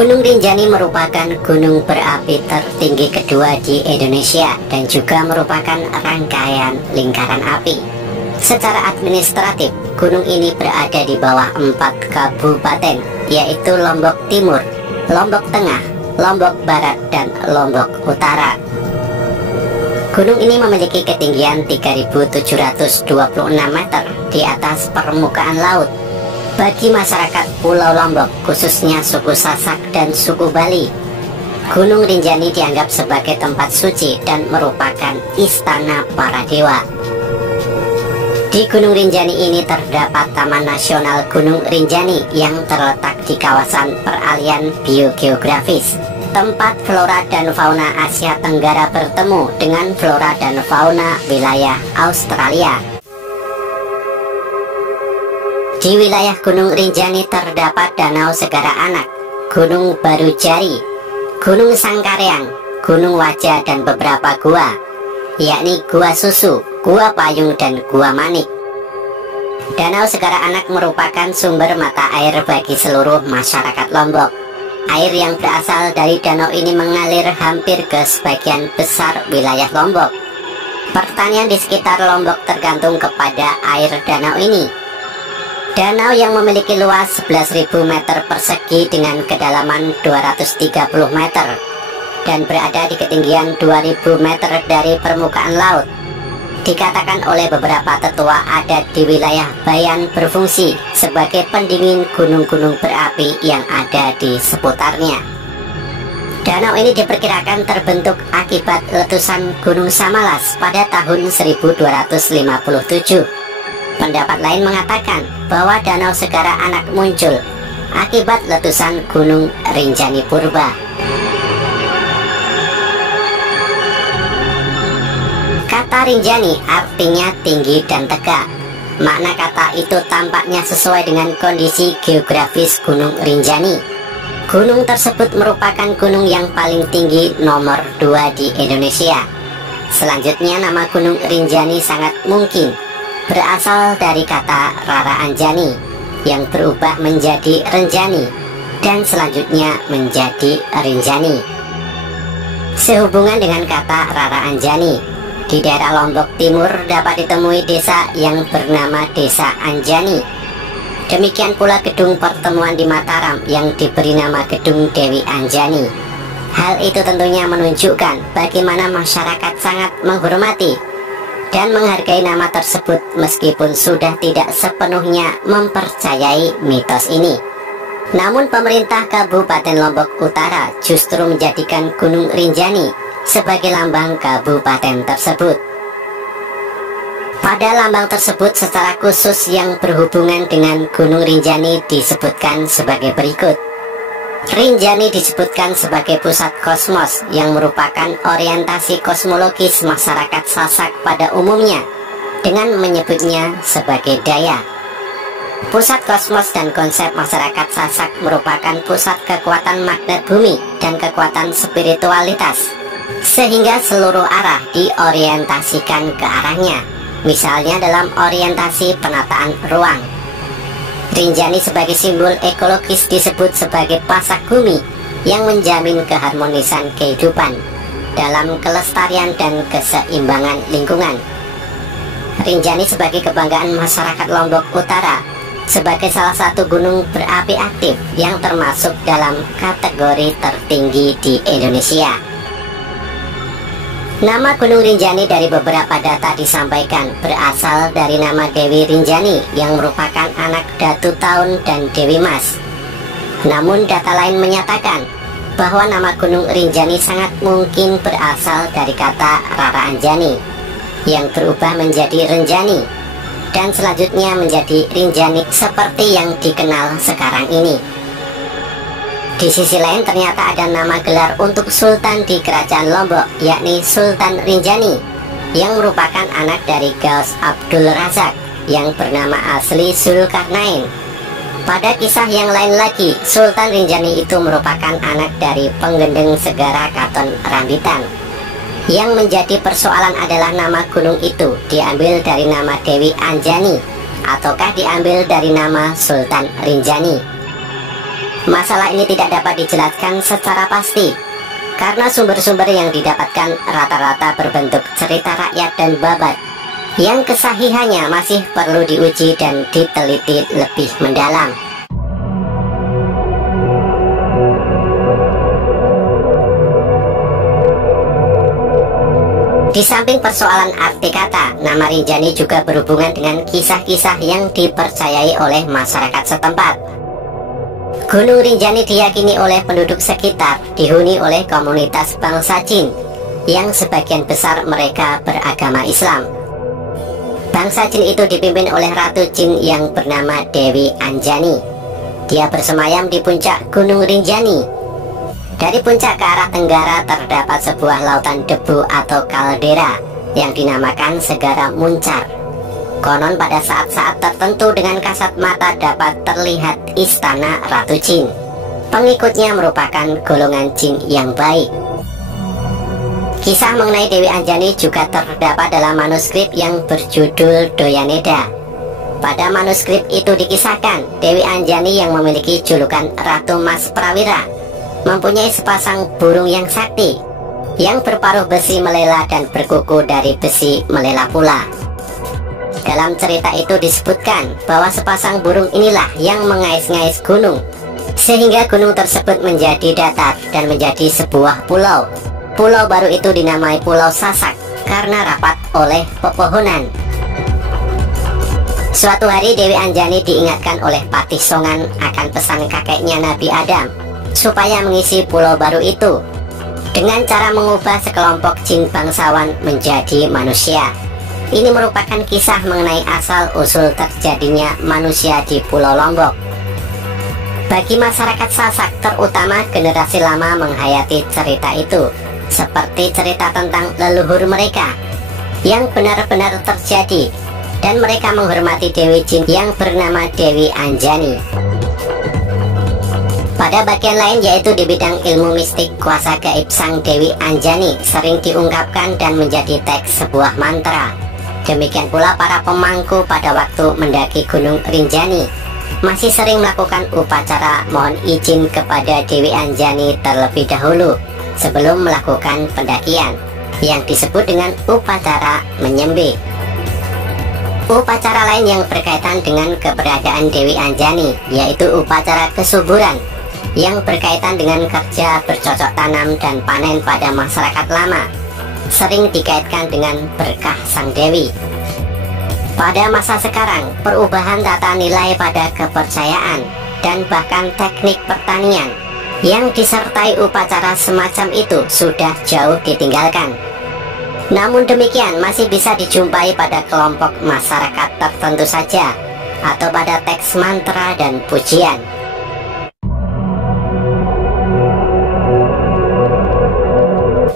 Gunung Rinjani merupakan gunung berapi tertinggi kedua di Indonesia dan juga merupakan rangkaian lingkaran api. Secara administratif, gunung ini berada di bawah 4 kabupaten, yaitu Lombok Timur, Lombok Tengah, Lombok Barat, dan Lombok Utara. Gunung ini memiliki ketinggian 3.726 meter di atas permukaan laut. Bagi masyarakat Pulau Lombok, khususnya suku Sasak dan suku Bali, Gunung Rinjani dianggap sebagai tempat suci dan merupakan istana para dewa. Di Gunung Rinjani ini terdapat Taman Nasional Gunung Rinjani yang terletak di kawasan peralihan biogeografis, tempat flora dan fauna Asia Tenggara bertemu dengan flora dan fauna wilayah Australia. Di wilayah Gunung Rinjani terdapat Danau Segara Anak, Gunung Barujari, Gunung Sangkareang, Gunung Wajah, dan beberapa gua, yakni Gua Susu, Gua Payung, dan Gua Manik. Danau Segara Anak merupakan sumber mata air bagi seluruh masyarakat Lombok. Air yang berasal dari danau ini mengalir hampir ke sebagian besar wilayah Lombok. Pertanian di sekitar Lombok tergantung kepada air danau ini. Danau yang memiliki luas 11.000 meter persegi dengan kedalaman 230 meter dan berada di ketinggian 2.000 meter dari permukaan laut. Dikatakan oleh beberapa tetua adat di wilayah Bayan berfungsi sebagai pendingin gunung-gunung berapi yang ada di seputarnya. Danau ini diperkirakan terbentuk akibat letusan Gunung Samalas pada tahun 1257. Pendapat lain mengatakan bahwa Danau Segara Anak muncul akibat letusan Gunung Rinjani Purba. Kata Rinjani artinya tinggi dan tegak. Makna kata itu tampaknya sesuai dengan kondisi geografis Gunung Rinjani. Gunung tersebut merupakan gunung yang paling tinggi nomor 2 di Indonesia. Selanjutnya, nama Gunung Rinjani sangat mungkin berasal dari kata Rara Anjani yang berubah menjadi Renjani dan selanjutnya menjadi Rinjani. Sehubungan dengan kata Rara Anjani, di daerah Lombok Timur dapat ditemui desa yang bernama Desa Anjani. Demikian pula gedung pertemuan di Mataram yang diberi nama Gedung Dewi Anjani. Hal itu tentunya menunjukkan bagaimana masyarakat sangat menghormati dan menghargai nama tersebut meskipun sudah tidak sepenuhnya mempercayai mitos ini. Namun pemerintah Kabupaten Lombok Utara justru menjadikan Gunung Rinjani sebagai lambang kabupaten tersebut. Pada lambang tersebut secara khusus yang berhubungan dengan Gunung Rinjani disebutkan sebagai berikut. Rinjani disebutkan sebagai pusat kosmos yang merupakan orientasi kosmologis masyarakat Sasak pada umumnya dengan menyebutnya sebagai daya. Pusat kosmos dan konsep masyarakat Sasak merupakan pusat kekuatan magnet bumi dan kekuatan spiritualitas, sehingga seluruh arah diorientasikan ke arahnya, misalnya dalam orientasi penataan ruang. Rinjani sebagai simbol ekologis disebut sebagai pasak bumi yang menjamin keharmonisan kehidupan dalam kelestarian dan keseimbangan lingkungan. Rinjani sebagai kebanggaan masyarakat Lombok Utara sebagai salah satu gunung berapi aktif yang termasuk dalam kategori tertinggi di Indonesia. Nama Gunung Rinjani dari beberapa data disampaikan berasal dari nama Dewi Rinjani yang merupakan anak Datu Taun dan Dewi Mas. Namun data lain menyatakan bahwa nama Gunung Rinjani sangat mungkin berasal dari kata Rara Anjani yang berubah menjadi Renjani dan selanjutnya menjadi Rinjani seperti yang dikenal sekarang ini. Di sisi lain ternyata ada nama gelar untuk Sultan di Kerajaan Lombok, yakni Sultan Rinjani, yang merupakan anak dari Gaus Abdul Razak yang bernama asli Zulkarnain. Pada kisah yang lain lagi, Sultan Rinjani itu merupakan anak dari penggendeng Segara Katon Rambitan. Yang menjadi persoalan adalah nama gunung itu diambil dari nama Dewi Anjani ataukah diambil dari nama Sultan Rinjani. Masalah ini tidak dapat dijelaskan secara pasti, karena sumber-sumber yang didapatkan rata-rata berbentuk cerita rakyat dan babat, yang kesahihannya masih perlu diuji dan diteliti lebih mendalam. Di samping persoalan arti kata, nama Rinjani juga berhubungan dengan kisah-kisah yang dipercayai oleh masyarakat setempat. Gunung Rinjani diyakini oleh penduduk sekitar dihuni oleh komunitas bangsa Jin, yang sebagian besar mereka beragama Islam. Bangsa Jin itu dipimpin oleh Ratu Jin yang bernama Dewi Anjani. Dia bersemayam di puncak Gunung Rinjani. Dari puncak ke arah tenggara terdapat sebuah lautan debu atau kaldera yang dinamakan Segara Muncar. Konon pada saat-saat tertentu dengan kasat mata dapat terlihat istana Ratu Jin. Pengikutnya merupakan golongan jin yang baik. Kisah mengenai Dewi Anjani juga terdapat dalam manuskrip yang berjudul Doyaneda. Pada manuskrip itu dikisahkan Dewi Anjani yang memiliki julukan Ratu Mas Prawira mempunyai sepasang burung yang sakti, yang berparuh besi melela dan berkuku dari besi melela pula. Dalam cerita itu disebutkan bahwa sepasang burung inilah yang mengais-ngais gunung, sehingga gunung tersebut menjadi datar dan menjadi sebuah pulau. Pulau baru itu dinamai Pulau Sasak karena rapat oleh pepohonan. Suatu hari Dewi Anjani diingatkan oleh Patih Songan akan pesan kakeknya Nabi Adam supaya mengisi pulau baru itu dengan cara mengubah sekelompok jin bangsawan menjadi manusia. Ini merupakan kisah mengenai asal-usul terjadinya manusia di Pulau Lombok. Bagi masyarakat Sasak, terutama generasi lama, menghayati cerita itu seperti cerita tentang leluhur mereka yang benar-benar terjadi, dan mereka menghormati Dewi Jin yang bernama Dewi Anjani. Pada bagian lain, yaitu di bidang ilmu mistik, kuasa gaib sang Dewi Anjani sering diungkapkan dan menjadi teks sebuah mantra. Demikian pula para pemangku pada waktu mendaki Gunung Rinjani masih sering melakukan upacara mohon izin kepada Dewi Anjani terlebih dahulu sebelum melakukan pendakian, yang disebut dengan upacara menyembih. Upacara lain yang berkaitan dengan keberadaan Dewi Anjani yaitu upacara kesuburan, yang berkaitan dengan kerja bercocok tanam dan panen pada masyarakat lama, sering dikaitkan dengan berkah sang Dewi. Pada masa sekarang, perubahan tata nilai pada kepercayaan dan bahkan teknik pertanian yang disertai upacara semacam itu sudah jauh ditinggalkan. Namun demikian masih bisa dijumpai pada kelompok masyarakat tertentu saja, atau pada teks mantra dan pujian.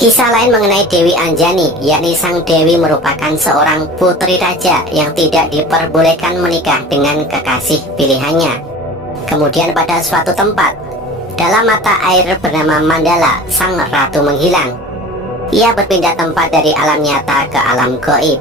Kisah lain mengenai Dewi Anjani, yakni sang Dewi merupakan seorang putri raja yang tidak diperbolehkan menikah dengan kekasih pilihannya. Kemudian pada suatu tempat, dalam mata air bernama Mandala, sang ratu menghilang. Ia berpindah tempat dari alam nyata ke alam gaib.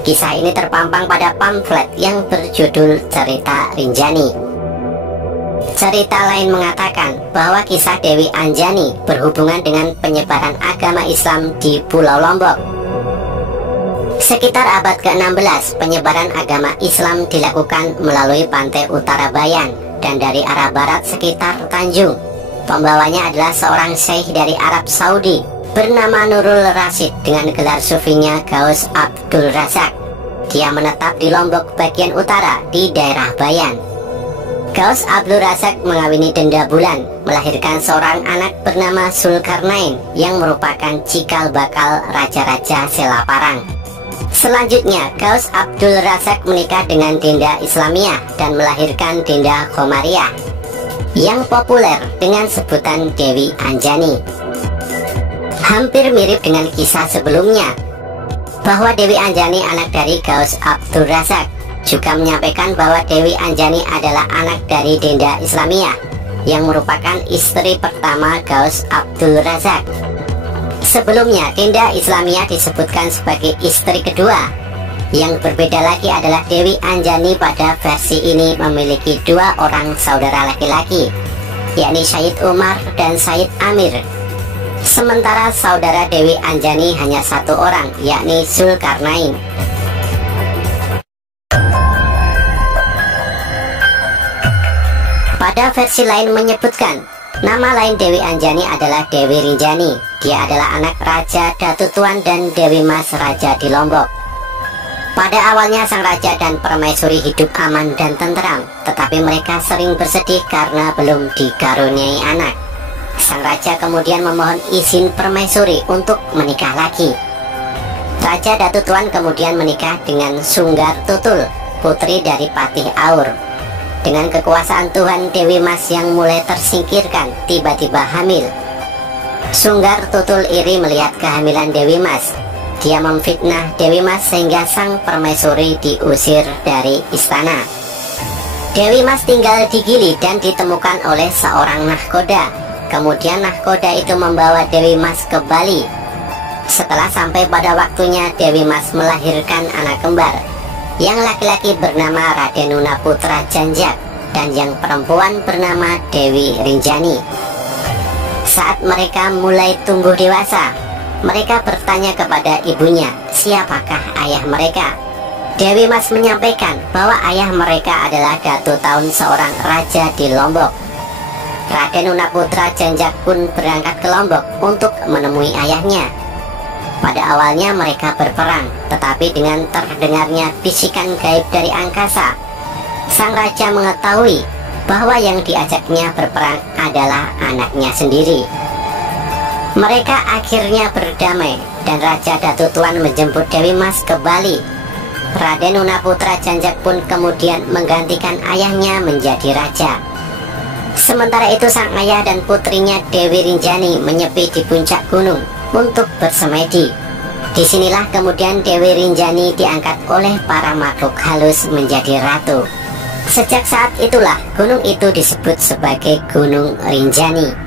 Kisah ini terpampang pada pamflet yang berjudul Cerita Rinjani. Cerita lain mengatakan bahwa kisah Dewi Anjani berhubungan dengan penyebaran agama Islam di Pulau Lombok. Sekitar abad ke-16, penyebaran agama Islam dilakukan melalui pantai utara Bayan dan dari arah barat sekitar Tanjung. Pembawanya adalah seorang syekh dari Arab Saudi bernama Nurul Rasyid dengan gelar sufinya Gaus Abdul Razak. Dia menetap di Lombok bagian utara di daerah Bayan. Gaus Abdul Razak mengawini Denda Bulan, melahirkan seorang anak bernama Zulkarnain yang merupakan cikal bakal raja-raja Selaparang. Selanjutnya, Gaus Abdul Razak menikah dengan Denda Islamiyah dan melahirkan Denda Khomariyah yang populer dengan sebutan Dewi Anjani. Hampir mirip dengan kisah sebelumnya, bahwa Dewi Anjani anak dari Gaus Abdul Razak, juga menyampaikan bahwa Dewi Anjani adalah anak dari Denda Islamiyah yang merupakan istri pertama Gaus Abdul Razak. Sebelumnya, Denda Islamiyah disebutkan sebagai istri kedua. Yang berbeda lagi adalah Dewi Anjani pada versi ini memiliki dua orang saudara laki-laki, yakni Sayyid Umar dan Sayyid Amir. Sementara saudara Dewi Anjani hanya satu orang, yakni Zulkarnain. Pada versi lain menyebutkan, nama lain Dewi Anjani adalah Dewi Rinjani. Dia adalah anak Raja Datu Tuan dan Dewi Mas Raja di Lombok. Pada awalnya sang raja dan permaisuri hidup aman dan tenteram, tetapi mereka sering bersedih karena belum dikaruniai anak. Sang raja kemudian memohon izin permaisuri untuk menikah lagi. Raja Datu Tuan kemudian menikah dengan Sunggar Tutul, putri dari Patih Aur. Dengan kekuasaan Tuhan, Dewi Mas yang mulai tersingkirkan tiba-tiba hamil. Sunggar Tutul iri melihat kehamilan Dewi Mas. Dia memfitnah Dewi Mas sehingga sang permaisuri diusir dari istana. Dewi Mas tinggal di Gili dan ditemukan oleh seorang nahkoda. Kemudian nahkoda itu membawa Dewi Mas ke Bali. Setelah sampai pada waktunya, Dewi Mas melahirkan anak kembar. Yang laki-laki bernama Radenuna Putra Janjak dan yang perempuan bernama Dewi Rinjani. Saat mereka mulai tumbuh dewasa, mereka bertanya kepada ibunya, siapakah ayah mereka? Dewi Mas menyampaikan bahwa ayah mereka adalah Datu Taun, seorang raja di Lombok. Radenuna Putra Janjak pun berangkat ke Lombok untuk menemui ayahnya. Pada awalnya mereka berperang, tetapi dengan terdengarnya bisikan gaib dari angkasa, sang raja mengetahui bahwa yang diajaknya berperang adalah anaknya sendiri. Mereka akhirnya berdamai dan Raja Datu Tuan menjemput Dewi Mas ke Bali. Radenuna Putra Janjak pun kemudian menggantikan ayahnya menjadi raja. Sementara itu sang ayah dan putrinya Dewi Rinjani menyepi di puncak gunung untuk bersemedi. Disinilah kemudian Dewi Rinjani diangkat oleh para makhluk halus menjadi ratu. Sejak saat itulah gunung itu disebut sebagai Gunung Rinjani.